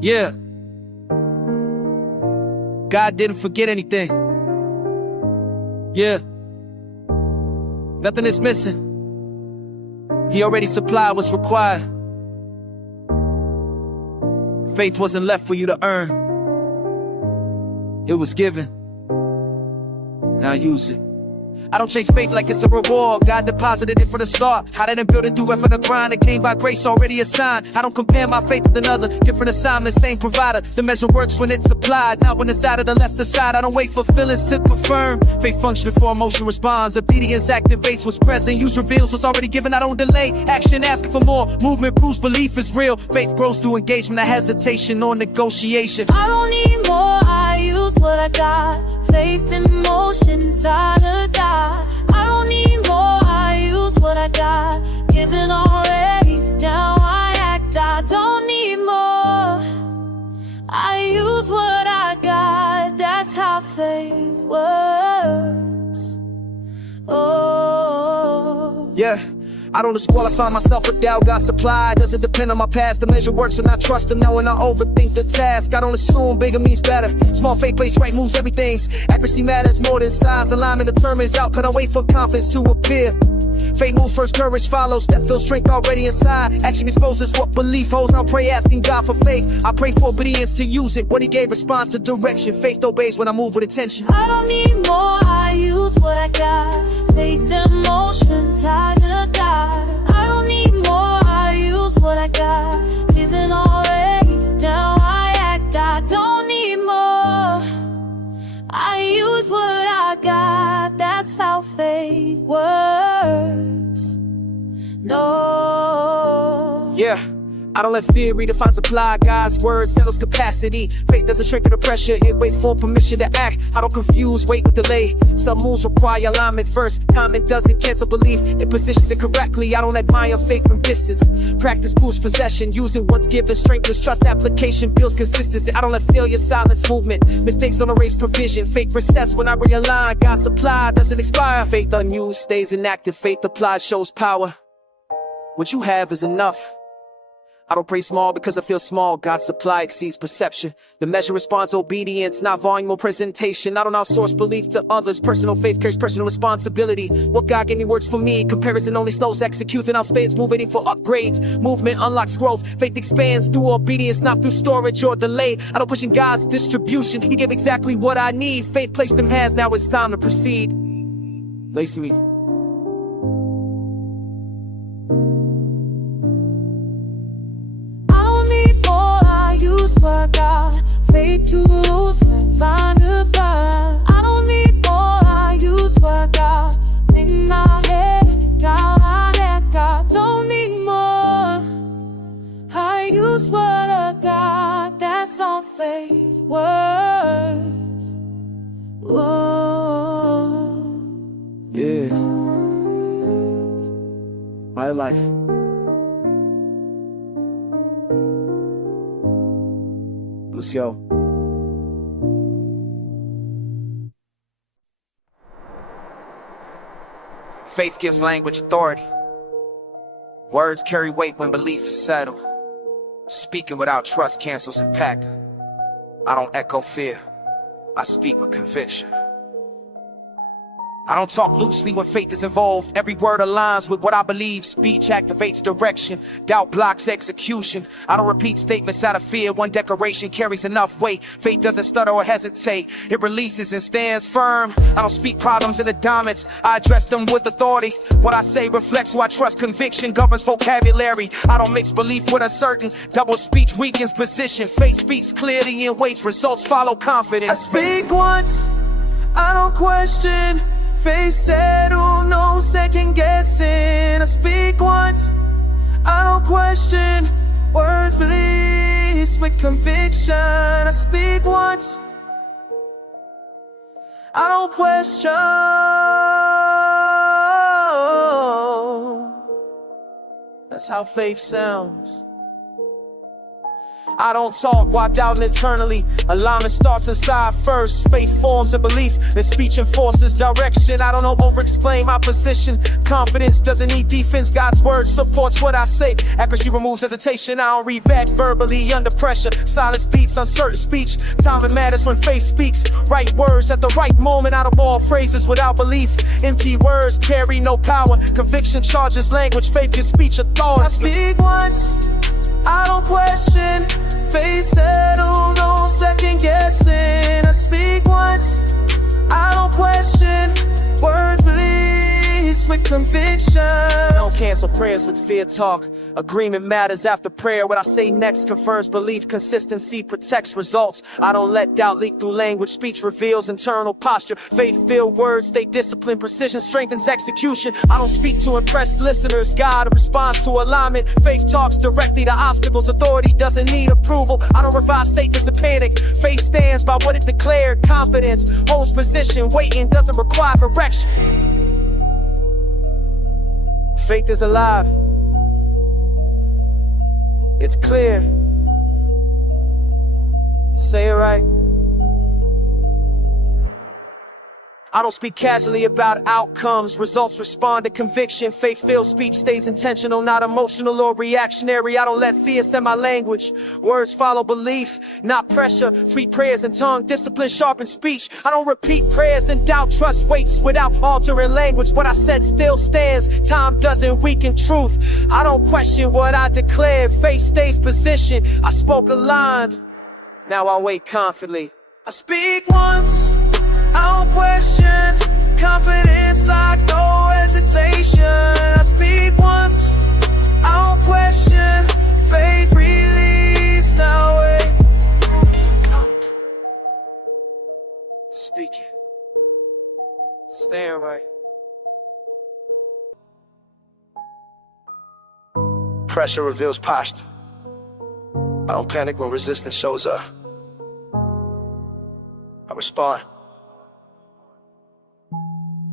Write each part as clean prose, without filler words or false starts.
Yeah. God didn't forget anything. Yeah. Nothing is missing. He already supplied what's required. Faith wasn't left for you to earn. It was given. Now use it. I don't chase faith like it's a reward. God deposited it from the start. I didn't build it through effort or grind. It came by grace, already assigned. I don't compare my faith with another. Different assignment, same provider. The measure works when it's applied, not when it's dotted or left aside. I don't wait for feelings to confirm. Faith functions before emotion responds. Obedience activates what's present. Use reveals what's already given. I don't delay. Action asking for more. Movement proves belief is real. Faith grows through engagement, not hesitation or negotiation. I don't need more, I use what I got. Faith in motion inside of God. I don't need more, I use what I got. Given already, now I act. I don't need more, I use what I got. That's how faith works. Oh, yeah. I don't disqualify myself with doubt. God supply doesn't depend on my past. The measure works when I trust him. Now when I overthink the task, I don't assume bigger means better. Small faith plays right moves everything's. Accuracy matters more than size. Alignment determines outcome. I wait for confidence to appear. Faith moves first, courage follows. Step feels strength already inside. Action exposes what belief holds. I'll pray asking God for faith. I pray for obedience to use it. What he gave responds to direction. Faith obeys when I move with attention. I don't need more, I use what I got. Faith in motion, tied to God. I don't need more, I use what I got. Given already, now I act. I don't need more, I use what I got. That's how faith works. No. Yeah. I don't let fear redefine supply. God's word settles capacity. Faith doesn't shrink under pressure. It waits for permission to act. I don't confuse, wait with delay. Some moves require alignment first. Timing doesn't cancel belief. It positions it correctly. I don't admire faith from distance. Practice boosts possession. Use it once given. Strength trust. Application builds consistency. I don't let failure silence movement. Mistakes don't erase provision. Faith recess when I realign. God's supply doesn't expire. Faith unused stays inactive. Faith applied shows power. What you have is enough. I don't pray small because I feel small. God's supply exceeds perception. The measure responds obedience, not volume or presentation. I don't outsource belief to others. Personal faith carries personal responsibility. What God gave me works for me. Comparison only slows executing. I'll spades move waiting for upgrades. Movement unlocks growth. Faith expands through obedience, not through storage or delay. I don't push in God's distribution. He gave exactly what I need. Faith placed in hands. Now it's time to proceed. Lace me. Use what I got. Faith to lose and find a God. I don't need more, I use what I got. In my head, now I act. I don't need more, I use what I got. That's how faith works. Whoa. Yeah. My life. Lucio. Faith gives language authority. Words carry weight when belief is settled. Speaking without trust cancels impact. I don't echo fear. I speak with conviction. I don't talk loosely when faith is involved. Every word aligns with what I believe. Speech activates direction. Doubt blocks execution. I don't repeat statements out of fear. One declaration carries enough weight. Faith doesn't stutter or hesitate. It releases and stands firm. I don't speak problems in endowments. I address them with authority. What I say reflects who I trust. Conviction governs vocabulary. I don't mix belief with uncertain. Double speech weakens position. Faith speaks clearly and waits. Results follow confidence. I speak once, I don't question. Faith settled, no second guessing. I speak once, I don't question. Words release with conviction. I speak once, I don't question. That's how faith sounds. I don't talk while doubting internally. Alignment starts inside first. Faith forms a belief, then speech enforces direction. I don't over-explain my position. Confidence doesn't need defense. God's word supports what I say. Accuracy removes hesitation. I don't react verbally under pressure. Silence beats uncertain speech. Timing matters when faith speaks. Right words at the right moment out of all phrases without belief. Empty words carry no power. Conviction charges language. Faith gives speech a thought. I speak once, I don't question. Faith settled, no second guessing. I speak once, I don't question. Words release with conviction. Don't cancel prayers with fear talk. Agreement matters after prayer. What I say next confirms belief. Consistency protects results. I don't let doubt leak through language. Speech reveals internal posture. Faith-filled words stay disciplined. Precision strengthens execution. I don't speak to impress listeners. God responds to alignment. Faith talks directly to obstacles. Authority doesn't need approval. I don't revise statements of panic. Faith stands by what it declared. Confidence holds position. Waiting doesn't require correction. Faith is alive. It's clear. Say it right. I don't speak casually about outcomes. Results respond to conviction. Faith-filled speech stays intentional, not emotional or reactionary. I don't let fear set my language. Words follow belief, not pressure. Free prayers and tongue, discipline sharpens speech. I don't repeat prayers in doubt. Trust waits without altering language. What I said still stands. Time doesn't weaken truth. I don't question what I declared. Faith stays positioned. I spoke aligned. Now I wait confidently. I speak once, I don't question. Confidence like no hesitation. I speak once, I don't question. Faith release, now wait. Speaking, staying right. Pressure reveals posture. I don't panic when resistance shows up. I respond.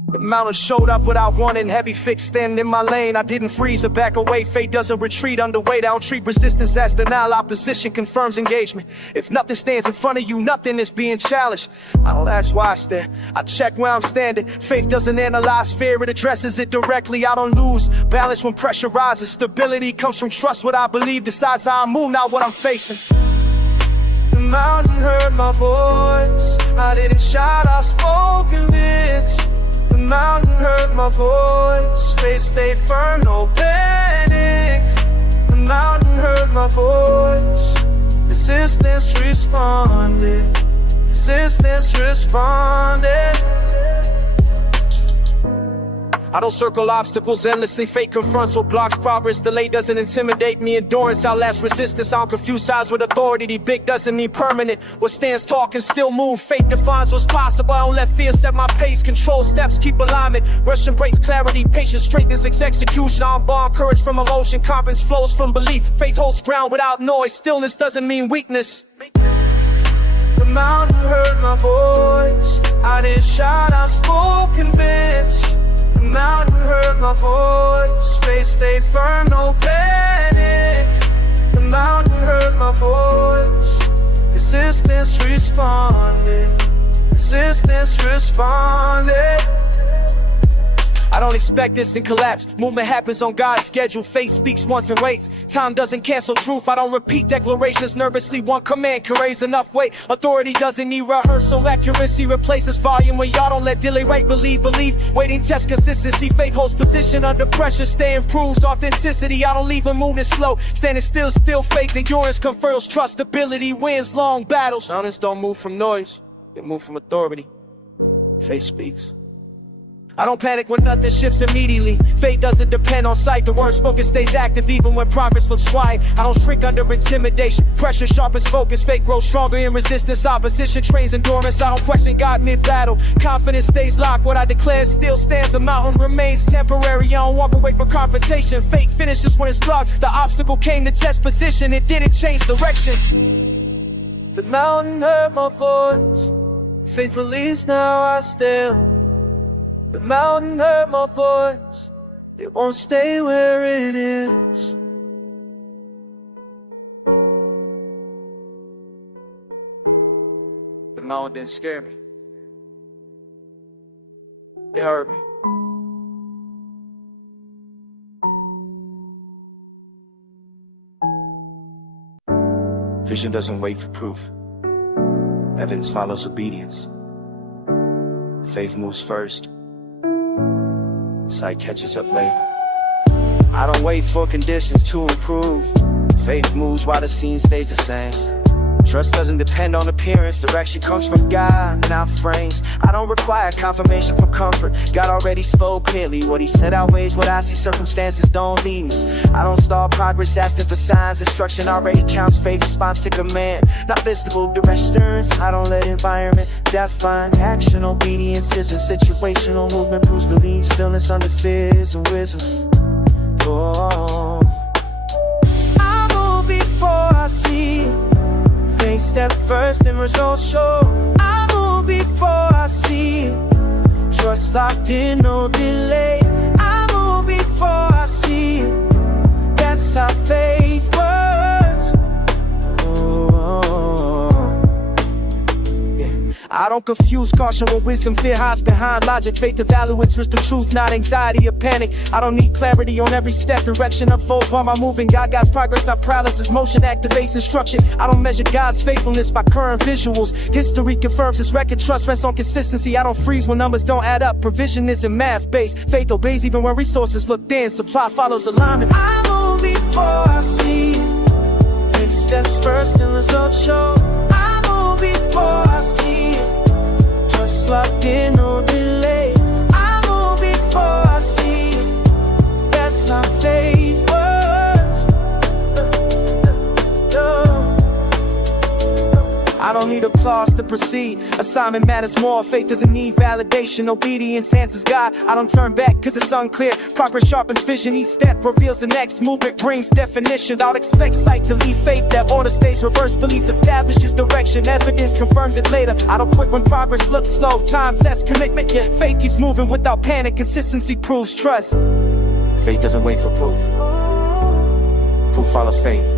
The mountain showed up without warning, heavy fix standing in my lane. I didn't freeze or back away. Faith doesn't retreat underweight. I don't treat resistance as denial. Opposition confirms engagement. If nothing stands in front of you, nothing is being challenged. I don't ask why I stare. I check where I'm standing. Faith doesn't analyze fear, it addresses it directly. I don't lose balance when pressure rises. Stability comes from trust. What I believe decides how I move, not what I'm facing. The mountain heard my voice. I didn't shout, I spoke convinced. The mountain heard my voice. Faith stayed firm, no panic. The mountain heard my voice. Resistance responded. Resistance responded. I don't circle obstacles endlessly. Fate confronts what blocks progress. Delay doesn't intimidate me. Endurance outlast resistance. I don't confuse sides with authority. Big doesn't mean permanent. What stands tall can still move. Fate defines what's possible. I don't let fear set my pace. Control steps, keep alignment. Rush embrace clarity. Patience strengthens execution. I'm born courage from emotion. Confidence flows from belief. Faith holds ground without noise. Stillness doesn't mean weakness. The mountain heard my voice. I didn't shout, I spoke convinced. The mountain heard my voice. Faith stayed firm, no panic. The mountain heard my voice. Resistance responded. Resistance responded. I don't expect this and collapse. Movement happens on God's schedule. Faith speaks once and waits. Time doesn't cancel truth. I don't repeat declarations nervously. One command can raise enough weight. Authority doesn't need rehearsal. Accuracy replaces volume. When y'all don't let delay wait. Believe. Waiting test consistency. Faith holds position under pressure. Stay improves authenticity. I don't leave a movement slow. Standing still faith. Endurance confers trust. Ability wins long battles. Mountains don't move from noise. They move from authority. Faith speaks. I don't panic when nothing shifts immediately. Faith doesn't depend on sight. The word spoken stays active even when progress looks quiet. I don't shrink under intimidation. Pressure sharpens focus. Faith grows stronger in resistance. Opposition trains endurance. I don't question God mid-battle. Confidence stays locked. What I declare still stands. The mountain remains temporary. I don't walk away from confrontation. Faith finishes when it's blocked. The obstacle came to test position. It didn't change direction. The mountain heard my voice. Faith believes now I stand. The mountain heard my voice. It won't stay where it is. No, it didn't scare me. It hurt me. Vision doesn't wait for proof. Evidence follows obedience. Faith moves first. Sight catches up later. I don't wait for conditions to improve. Faith moves while the scene stays the same. Trust doesn't depend on appearance. Direction comes from God, not frames. I don't require confirmation for comfort. God already spoke clearly. What he said outweighs what I see. Circumstances don't lead me. I don't stall progress asking for signs. Instruction already counts. Faith responds to command, not visible directions. I don't let environment define action. Obedience isn't situational. Movement proves belief. Stillness under fear is a wisdom. Oh, I move before I see. Faith step first and results show. I move before I see. Trust locked in, no delay. I move before I see. That's how faith works. I don't confuse caution with wisdom. Fear hides behind logic. Faith evaluates risk to truth, not anxiety or panic. I don't need clarity on every step. Direction unfolds while I'm moving. God guides progress, not paralysis. Motion activates instruction. I don't measure God's faithfulness by current visuals. History confirms his record. Trust rests on consistency. I don't freeze when numbers don't add up. Provision isn't math-based. Faith obeys even when resources look thin. Supply follows alignment. I move before I see. Faith steps first and results show. I move before I see. Trust locked in, no delay. I move before I see. That's how faith works. I don't need applause to proceed. Assignment matters more. Faith doesn't need validation. Obedience answers God. I don't turn back cause it's unclear. Progress sharpens vision. Each step reveals the next. Movement brings definition. I'll expect sight to lead faith. That order stays reversed. Belief establishes direction. Evidence confirms it later. I don't quit when progress looks slow. Time tests commitment. Yet faith keeps moving without panic. Consistency proves trust. Faith doesn't wait for proof. Proof follows faith.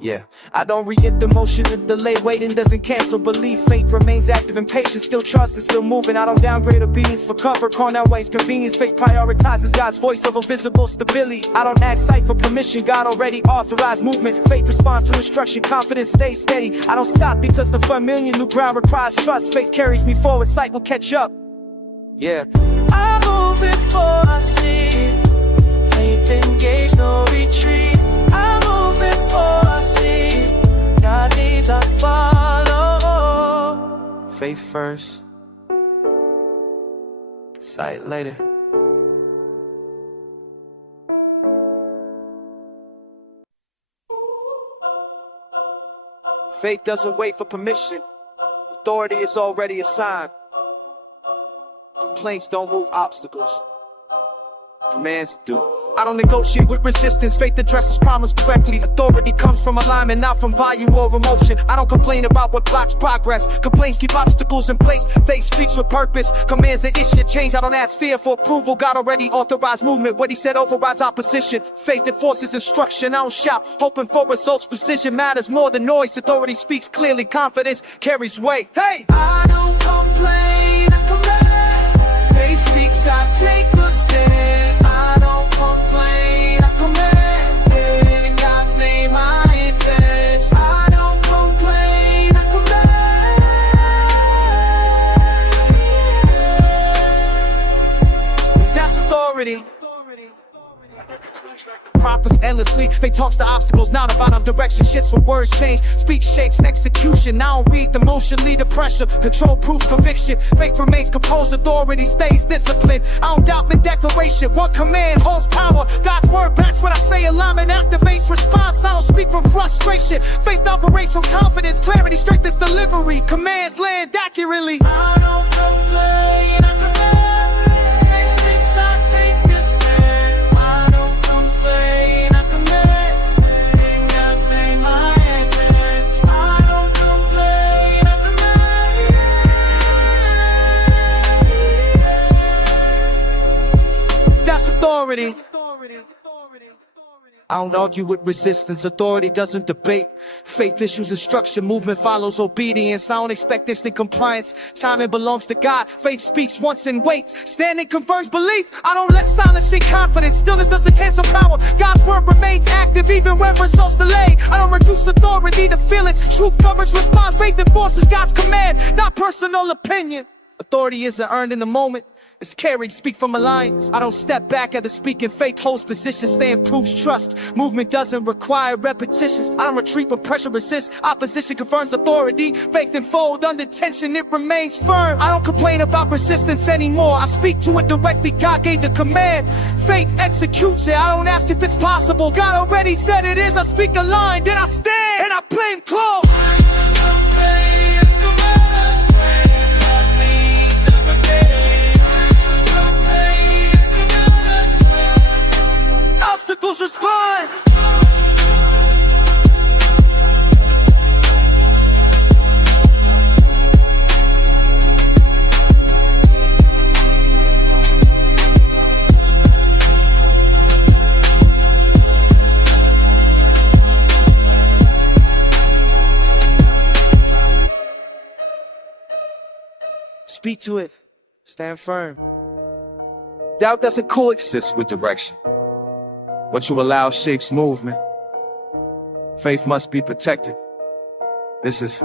Yeah, I don't react the motion of delay. Waiting doesn't cancel belief. Faith remains active and patient. Still trust and still moving. I don't downgrade obedience for comfort. Cornell ways convenience. Faith prioritizes God's voice over visible stability. I don't ask sight for permission. God already authorized movement. Faith responds to instruction. Confidence stays steady. I don't stop because the familiar new ground requires trust. Faith carries me forward. Sight will catch up. Yeah, I move before I see. Faith engaged, no retreat. I move before I see. God needs, I follow. Faith first, sight later. Faith doesn't wait for permission. Authority is already assigned. Complaints don't move obstacles. Commands do. I don't negotiate with resistance. Faith addresses problems correctly. Authority comes from alignment, not from value or emotion. I don't complain about what blocks progress. Complaints keep obstacles in place. Faith speaks with purpose. Commands an issue change. I don't ask fear for approval. God already authorized movement. What he said overrides opposition. Faith enforces instruction. I don't shout, hoping for results. Precision matters more than noise. Authority speaks clearly. Confidence carries weight. Hey! I don't complain, I command. Faith speaks, I take a stand. I don't complain, I command. In God's name I invest. I don't complain, I command. That's authority. Prophets endlessly, faith talks to obstacles, not about them. Direction shifts when words change. Speech shapes execution. I don't read the motion, lead the pressure. Control proves conviction. Faith remains composed, authority stays disciplined. I don't doubt my declaration. One command holds power. God's word backs what I say. Alignment activates response. I don't speak from frustration. Faith operates from confidence. Clarity strengthens delivery. Commands land accurately. I don't complain, I command. Faith speaks, I take a stand. I don't complain, I command. In God's name I advance. I don't complain, I command. That's authority. I don't argue with resistance, authority doesn't debate. Faith issues instruction, movement follows obedience. I don't expect instant compliance, timing belongs to God. Faith speaks once and waits, standing confirms belief. I don't let silence see confidence, stillness doesn't cancel power. God's word remains active even when results delay. I don't reduce authority to feelings, truth covers response. Faith enforces God's command, not personal opinion. Authority isn't earned in the moment, it's carried, speak from a line. I don't step back at the speaking, faith holds position, stand proves trust. Movement doesn't require repetitions. I don't retreat but pressure resists. Opposition confirms authority. Faith enfold under tension, it remains firm. I don't complain about resistance anymore, I speak to it directly, God gave the command. Faith executes it, I don't ask if it's possible. God already said it is, I speak a line, then I stand and I claim close. Obstacles respond. Speak to it, stand firm. Doubt doesn't coexist with direction. What you allow shapes movement. Faith must be protected. This is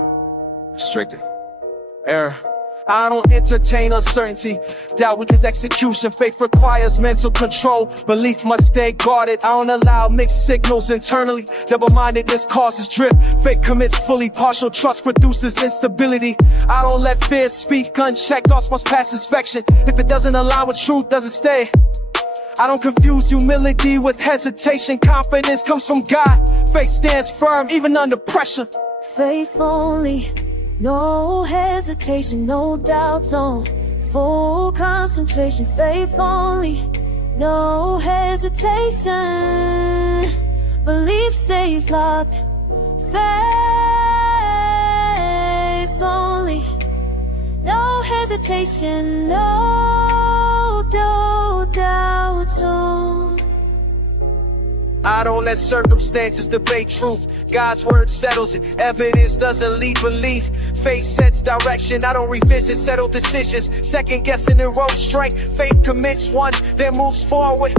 restricted. Error. I don't entertain uncertainty. Doubt weakens execution. Faith requires mental control. Belief must stay guarded. I don't allow mixed signals internally. Double-mindedness causes drift. Faith commits fully. Partial trust produces instability. I don't let fear speak unchecked. Thoughts must pass inspection. If it doesn't align with truth, doesn't stay. I don't confuse humility with hesitation. Confidence comes from God. Faith stands firm even under pressure. Faith only, no hesitation, no doubt zone, full concentration. Faith only, no hesitation, belief stays locked. Faith only, no hesitation, no doubt zone. I don't let circumstances debate truth. God's word settles it. Evidence doesn't lead belief. Faith sets direction. I don't revisit settled decisions. Second guessing erodes strength. Faith commits once, then moves forward.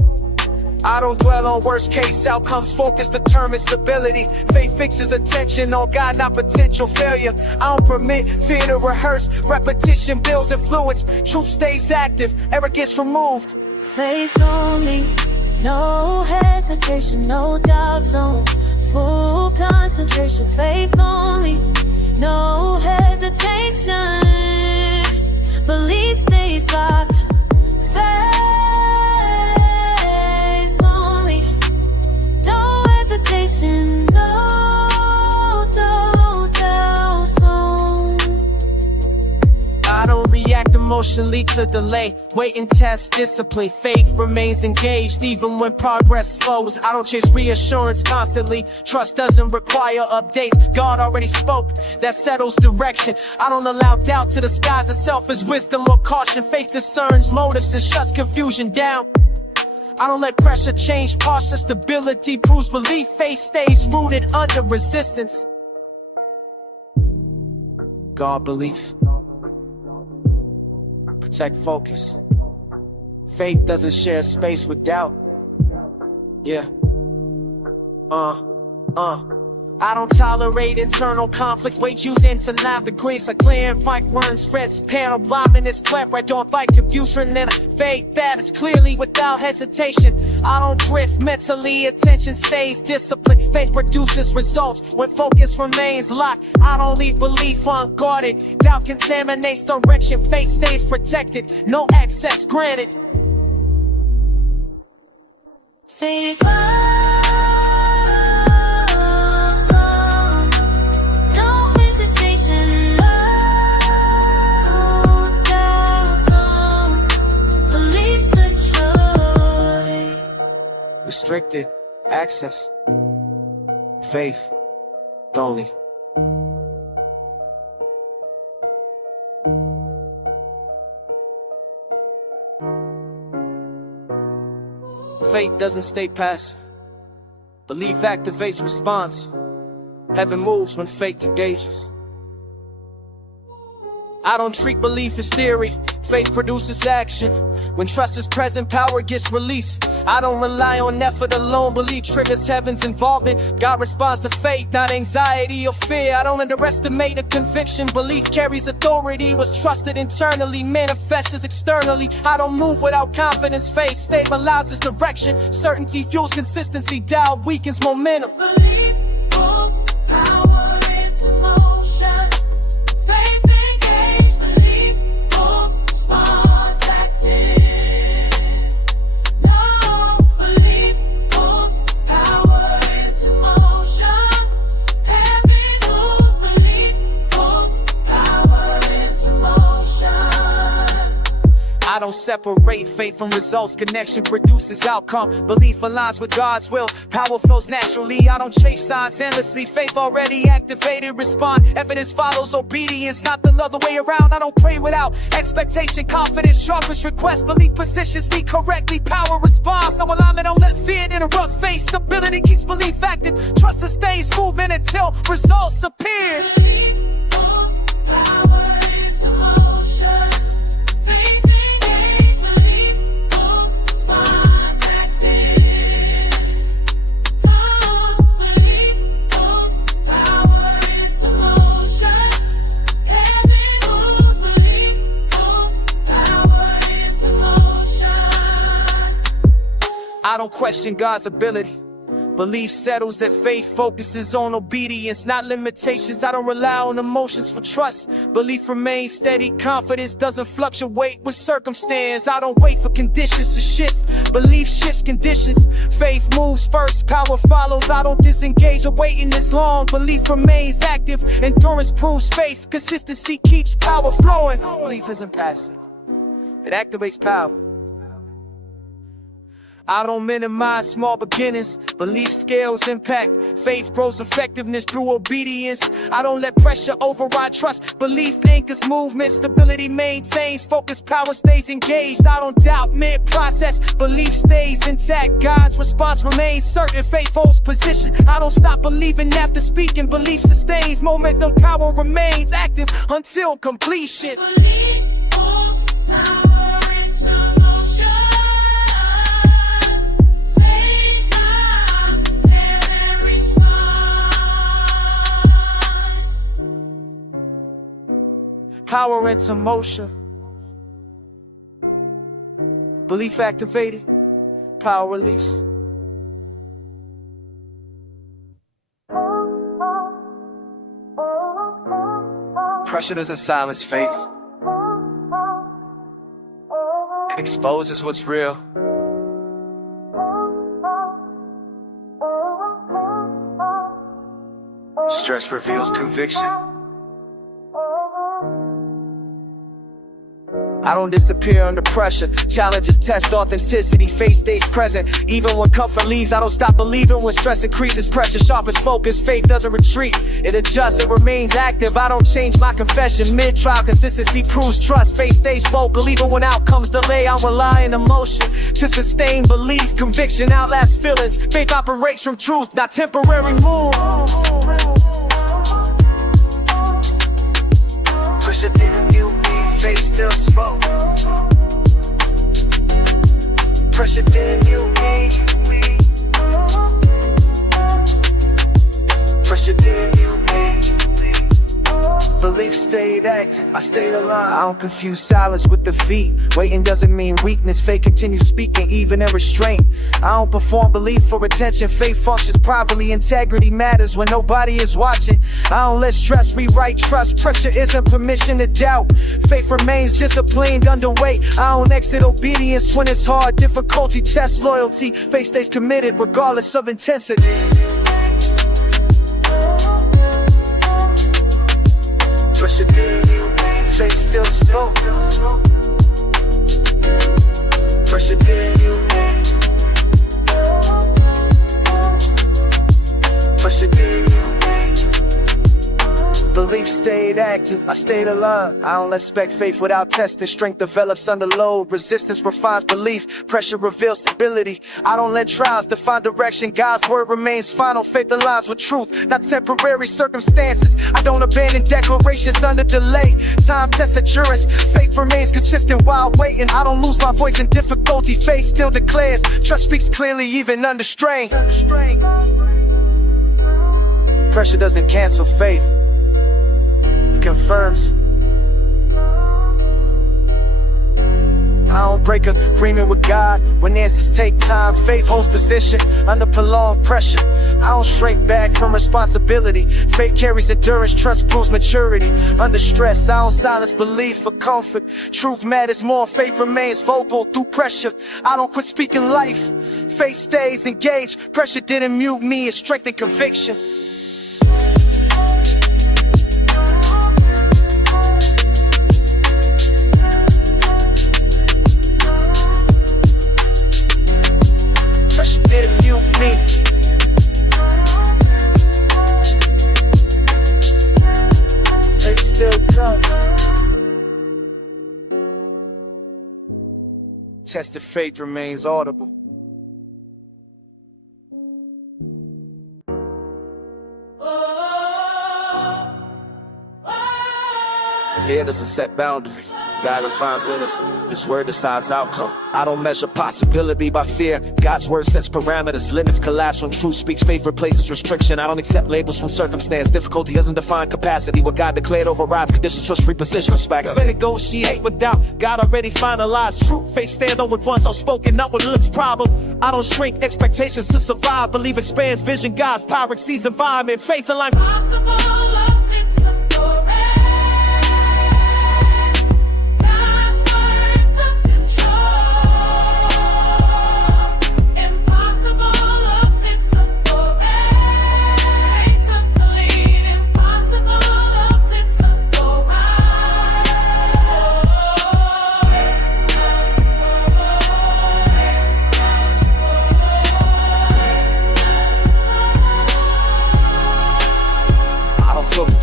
I don't dwell on worst case outcomes. Focus determines stability. Faith fixes attention on God, not potential failure. I don't permit fear to rehearse. Repetition builds influence. Truth stays active. Error gets removed. Faith only, no hesitation, no doubt zone, full concentration. Faith only, no hesitation, belief stays locked. Faith only, no hesitation, no doubt zone. I don't react emotionally to delay. Wait and test discipline. Faith remains engaged even when progress slows. I don't chase reassurance constantly. Trust doesn't require updates. God already spoke, that settles direction. I don't allow doubt to disguise itself as wisdom or caution. Faith discerns motives and shuts confusion down. I don't let pressure change posture. Stability proves belief. Faith stays rooted under resistance. God belief. Protect focus. Faith doesn't share space with doubt. Yeah. I don't tolerate internal conflict. Wait, use into live the grace. I clear and fight worms, spreads, panel, bombing this clap. I don't fight confusion and I faith that is clearly without hesitation. I don't drift mentally, attention stays disciplined. Faith produces results when focus remains locked. I don't leave belief unguarded. Doubt contaminates direction. Faith stays protected, no access granted. Faith restricted access. Faith only. Faith doesn't stay passive. Belief activates response. Heaven moves when faith engages. I don't treat belief as theory. Faith produces action. When trust is present, power gets released. I don't rely on effort alone. Belief triggers heaven's involvement. God responds to faith, not anxiety or fear. I don't underestimate a conviction. Belief carries authority. What's trusted internally manifests externally. I don't move without confidence. Faith stabilizes direction. Certainty fuels consistency. Doubt weakens momentum. Belief moves power into motion. Faith engaged. Belief moves response active. No, belief moves power into motion. Heaven moves. Belief moves power into motion. I don't separate faith from results. Connection produces outcome. Belief aligns with God's will. Power flows naturally. I don't chase signs endlessly. Faith already activated. Respond. Evidence follows obedience, not the other way around. I don't pray without expectation. Confidence sharpens request. Belief positions me correctly. Power responds. No alignment. Don't let fear interrupt faith. Stability keeps belief active. Trust sustains movement until results appear. Belief moves power into motion. Faith engaged. Belief moves response active. Oh, belief moves power into motion. Heaven moves. Belief moves power into motion. I don't question God's ability. Belief settles that faith focuses on obedience, not limitations. I don't rely on emotions for trust. Belief remains steady. Confidence doesn't fluctuate with circumstance. I don't wait for conditions to shift. Belief shifts conditions. Faith moves first, power follows. I don't disengage or waiting this long. Belief remains active. Endurance proves faith. Consistency keeps power flowing. Belief isn't passive. It activates power. I don't minimize small beginnings. Belief scales impact. Faith grows effectiveness through obedience. I don't let pressure override trust. Belief anchors movement. Stability maintains. Focus power stays engaged. I don't doubt mid-process. Belief stays intact. God's response remains certain. Faith holds position. I don't stop believing after speaking. Belief sustains. Momentum power remains active until completion. Belief moves power into motion. Faith not there response. Power into motion. Belief activated. Power release. Pressure doesn't silence faith. It exposes what's real. Stress reveals conviction. I don't disappear under pressure. Challenges test authenticity. Faith stays present. Even when comfort leaves, I don't stop believing. When stress increases, pressure sharpens focus. Faith doesn't retreat. It adjusts, it remains active. I don't change my confession. Mid-trial consistency proves trust. Faith stays vocal. Even when outcomes delay, I rely on emotion to sustain belief. Conviction outlasts feelings. Faith operates from truth, not temporary mood. Pressure didn't mute me. Faith still spoke. Pressure didn't mute me. Pressure didn't mute me. Belief stayed active, I stayed alive. I don't confuse silence with defeat. Waiting doesn't mean weakness. Faith continues speaking even in restraint. I don't perform belief for attention. Faith functions privately. Integrity matters when nobody is watching. I don't let stress rewrite trust. Pressure isn't permission to doubt. Faith remains disciplined, underweight. I don't exit obedience when it's hard. Difficulty tests loyalty. Faith stays committed regardless of intensity. Pressure didn't mute me. Faith still spoke. Pressure didn't mute me. Pressure didn't mute me. Belief stayed active, I stayed alert. I don't expect faith without testing. Strength develops under load, resistance refines belief, pressure reveals stability. I don't let trials define direction, God's word remains final. Faith aligns with truth, not temporary circumstances. I don't abandon declarations under delay. Time tests endurance, faith remains consistent while waiting. I don't lose my voice in difficulty, faith still declares. Trust speaks clearly even under strain. Pressure doesn't cancel faith, it confirms. I don't break agreement with God when answers take time. Faith holds position under prolonged pressure. I don't shrink back from responsibility. Faith carries endurance, trust proves maturity. Under stress, I don't silence belief for comfort. Truth matters more, faith remains vocal through pressure. I don't quit speaking life, faith stays engaged. Pressure didn't mute me, it strengthened conviction. Tested faith remains audible. Fear doesn't set boundaries, God refines limits. His word decides outcome. I don't measure possibility by fear. God's word sets parameters, limits collapse when truth speaks. Faith replaces restriction. I don't accept labels from circumstance. Difficulty doesn't define capacity. What God declared overrides conditions. Trust reposition respect. Let it negotiate with doubt. God already finalized truth. Faith stand on what once unspoken, not what looks problem. I don't shrink expectations to survive. Believe expands vision. God's power exceeds environment. Faith align.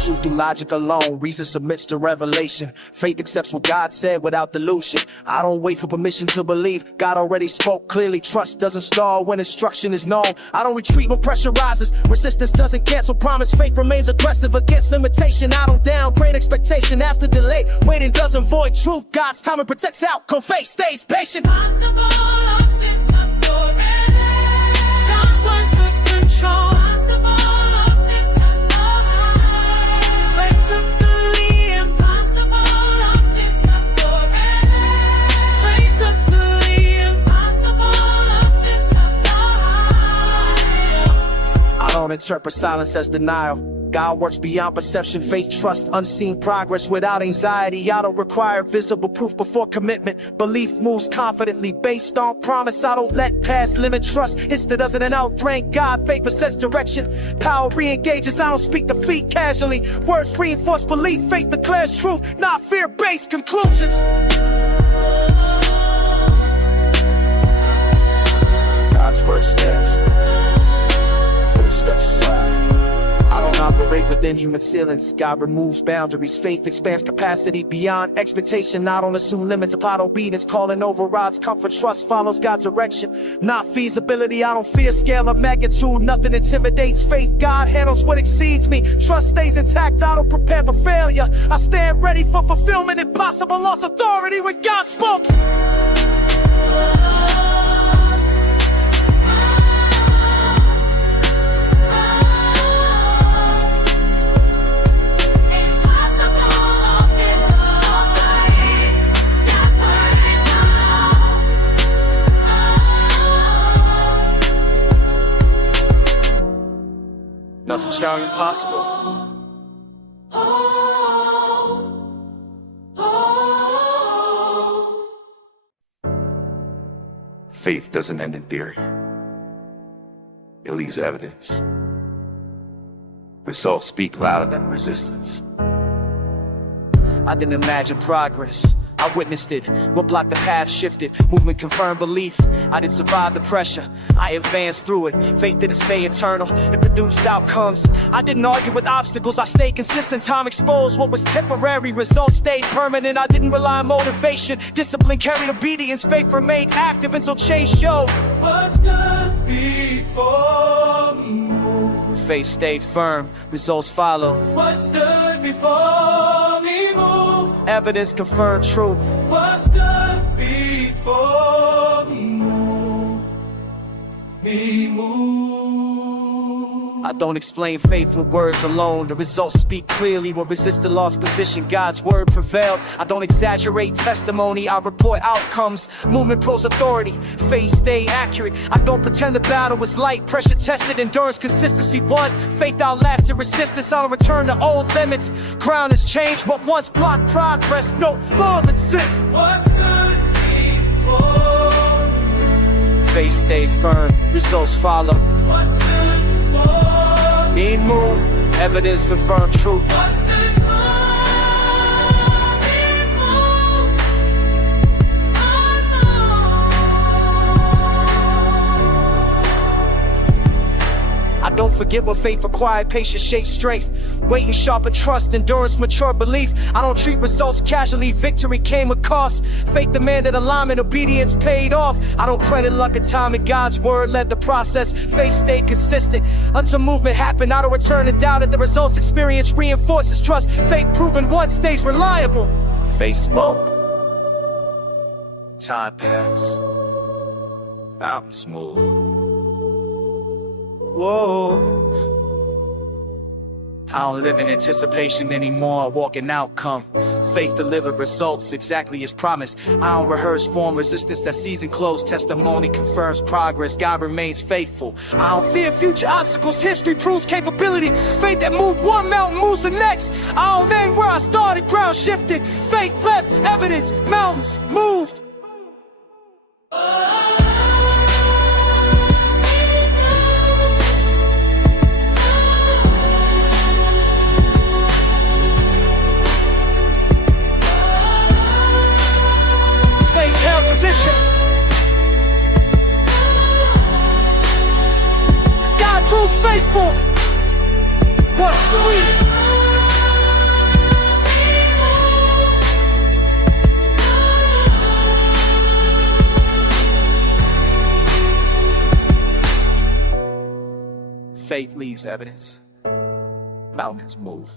Truth through logic alone, reason submits to revelation. Faith accepts what God said without delusion. I don't wait for permission to believe. God already spoke clearly. Trust doesn't stall when instruction is known. I don't retreat when pressure rises. Resistance doesn't cancel promise. Faith remains aggressive against limitation. I don't downgrade expectation after delay. Waiting doesn't void truth. God's timing protects outcome. Faith stays patient. Possible, lost in some God's word took control. Don't interpret silence as denial. God works beyond perception, faith, trust, unseen progress without anxiety. I don't require visible proof before commitment. Belief moves confidently based on promise. I don't let past limit trust. History doesn't outrank God. Faith sets direction. Power re-engages. I don't speak defeat casually. Words reinforce belief. Faith declares truth, not fear-based conclusions. God's word stands. Steps aside. I don't operate within human ceilings. God removes boundaries. Faith expands capacity beyond expectation. I don't assume limits upon obedience. Calling overrides comfort. Trust follows God's direction, not feasibility. I don't fear scale or magnitude. Nothing intimidates faith. God handles what exceeds me. Trust stays intact. I don't prepare for failure. I stand ready for fulfillment. Impossible lost authority when God spoke. Nothing shall be impossible. Faith doesn't end in theory. It leaves evidence. Results speak louder than resistance. I didn't imagine progress. I witnessed it. What blocked the path shifted. Movement confirmed belief. I didn't survive the pressure. I advanced through it. Faith didn't stay eternal. It produced outcomes. I didn't argue with obstacles. I stayed consistent. Time exposed what was temporary. Results stayed permanent. I didn't rely on motivation. Discipline carried obedience. Faith remained active until change showed. What stood before me moved. Faith stayed firm. Results followed. What stood before me moved. Evidence confirmed truth. What stood before me moved. Me moved. I don't explain faith with words alone. The results speak clearly. When resist the lost position, God's word prevailed. I don't exaggerate testimony, I report outcomes. Movement pros authority, faith stay accurate. I don't pretend the battle was light. Pressure tested, endurance, consistency won. Faith outlasted resistance. I'll return to old limits. Ground has changed, what once blocked progress no longer exists. What stood before me. Faith stayed firm, results follow. What stood before me. Being moved, evidence confirmed truth. What stood before me moved. I don't forget what faith required. Patience shapes strength. Waiting sharpen trust, endurance mature belief. I don't treat results casually. Victory came with cost. Faith demanded alignment, obedience paid off. I don't credit luck or timing. God's word led the process. Faith stayed consistent until movement happened. I don't return to doubt it. The results experience reinforces trust. Faith proven once stays reliable. Faith spoke. Time passed. Mountains move. Whoa. I don't live in anticipation anymore, I walk in outcome. Faith delivered results exactly as promised. I don't rehearse form resistance that season closed. Testimony confirms progress, God remains faithful. I don't fear future obstacles, history proves capability. Faith that moved one mountain moves the next. I don't end where I started, ground shifted. Faith left evidence, mountains moved. Position. God proved faithful. What sweet. Faith leaves evidence. Mountains move.